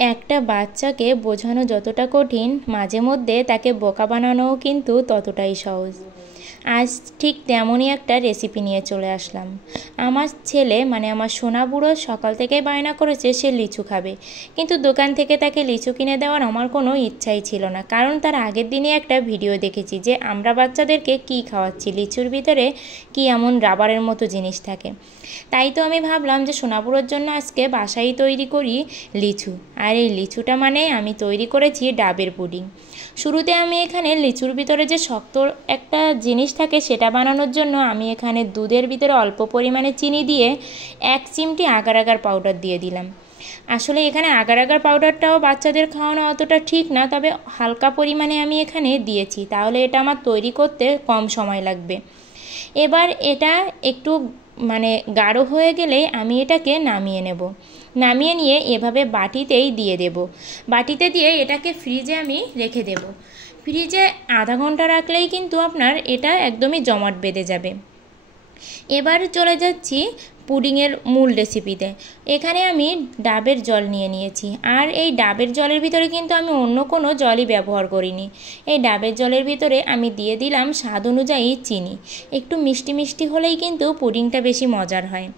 একটা বাচ্চাকে বোঝানো যতটা কঠিন, মাঝে মধ্যে তাকে বোকা বানানোও কিন্তু ততটাই সহজ। আজ ঠিক তেমনই একটা রেসিপি নিয়ে চলে আসলাম। আমার ছেলে মানে আমার সোনা বুড়ো সকাল থেকেই বায়না করেছে সে লিচু খাবে, কিন্তু দোকান থেকে তাকে লিচু কিনে দেওয়ার আমার কোনো ইচ্ছাই ছিল না, কারণ তার আগের দিনে একটা ভিডিও দেখেছি যে আমরা বাচ্চাদেরকে কি খাওয়াচ্ছি, লিচুর ভিতরে কি এমন রাবারের মতো জিনিস থাকে। তাই তো আমি ভাবলাম যে সোনা বুড়োর জন্য আজকে বাসায় তৈরি করি লিচু। আর এই লিচুটা মানে আমি তৈরি করেছি ডাবের পুডিং। শুরুতে আমি এখানে লিচুর ভিতরে যে শক্ত একটা জিনিস থাকে সেটা বানানোর জন্য আমি এখানে দুধের ভিতরে অল্প পরিমাণে চিনি দিয়ে 1 চিমটি আগার আগার পাউডার দিয়ে দিলাম। আসলে এখানে আগার আগার পাউডারটাও বাচ্চাদের খাওয়ানো অতটা ঠিক না, তবে হালকা পরিমাণে আমি এখানে দিয়েছি, তাহলে এটা আমার তৈরি করতে কম সময় লাগবে। এবার এটা একটু মানে গাঢ় হয়ে গেলেই আমি এটাকে নামিয়ে নেব। নামিয়ে নিয়ে এভাবে বাটিতেই দিয়ে দেব। বাটিতে দিয়ে এটাকে ফ্রিজে আমি রেখে দেব। ফ্রিজে আধা ঘন্টা রাখলেই কিন্তু আপনার এটা একদমই জমাট বেঁধে যাবে। এবার চলে যাচ্ছি পুডিংয়ের মূল রেসিপিতে। এখানে আমি ডাবের জল নিয়ে নিয়েছি, আর এই ডাবের জলের ভিতরে কিন্তু আমি অন্য কোনো জলই ব্যবহার করিনি। এই ডাবের জলের ভিতরে আমি দিয়ে দিলাম স্বাদ অনুযায়ী চিনি। একটু মিষ্টি মিষ্টি হলেই কিন্তু পুডিংটা বেশি মজার হয়।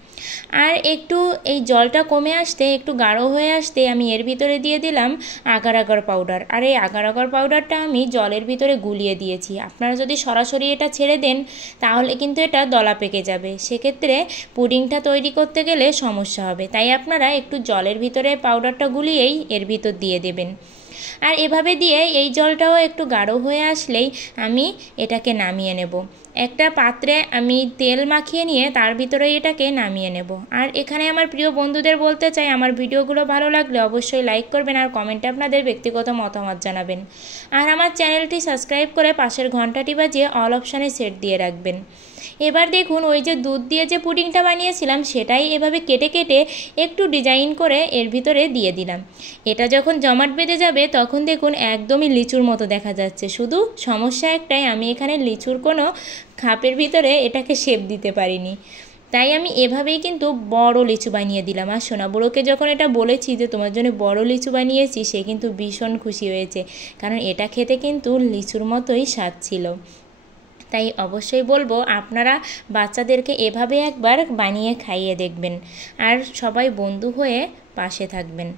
আর একটু এই জলটা কমে আসতে, একটু গাঢ় হয়ে আসতে আমি এর ভিতরে দিয়ে দিলাম আগার আগার পাউডার। আর এই আগার আগার পাউডারটা আমি জলের ভিতরে গুলিয়ে দিয়েছি। আপনারা যদি সরাসরি এটা ছেড়ে দেন তাহলে কিন্তু এটা দলা পেকে যাবে, সেক্ষেত্রে পুডিংটা তৈরি করতে গেলে সমস্যা হবে। তাই আপনারা একটু জলের ভিতরে পাউডারটা গুলিয়েই এর ভিতর দিয়ে দেবেন। আর এভাবে দিয়ে এই জলটাও একটু গাঢ় হয়ে আসলেই আমি এটাকে নামিয়ে নেব। একটা পাত্রে আমি তেল মাখিয়ে নিয়ে তার ভিতরে এটাকে নামিয়ে নেব। আর এখানে আমার প্রিয় বন্ধুদের বলতে চাই, আমার ভিডিওগুলো ভালো লাগলে অবশ্যই লাইক করবেন আর কমেন্টে আপনাদের ব্যক্তিগত মতামত জানাবেন। আর আমার চ্যানেলটি সাবস্ক্রাইব করে পাশের ঘন্টাটি বাজিয়ে অল অপশানে সেট দিয়ে রাখবেন। এবার দেখুন ওই যে দুধ দিয়ে যে পুডিংটা বানিয়েছিলাম সেটাই এভাবে কেটে কেটে একটু ডিজাইন করে এর ভিতরে দিয়ে দিলাম। এটা যখন জমাট বেঁধে যাবে তখন দেখুন একদমই লিচুর মতো দেখা যাচ্ছে। শুধু সমস্যা একটাই, আমি এখানে লিচুর কোনো খাপের ভিতরে এটাকে শেপ দিতে পারিনি, তাই আমি এভাবেই কিন্তু বড় লিচু বানিয়ে দিলাম। আর সোনা বুড়োকে যখন এটা বলেছি যে তোমার জন্য বড় লিচু বানিয়েছি, সে কিন্তু ভীষণ খুশি হয়েছে, কারণ এটা খেতে কিন্তু লিচুর মতোই স্বাদ ছিল। তাই অবশ্যই বলবো আপনারা বাচ্চাদেরকে এভাবে একবার বানিয়ে খাইয়ে দেখবেন, আর সবাই বন্ধু হয়ে পাশে থাকবেন।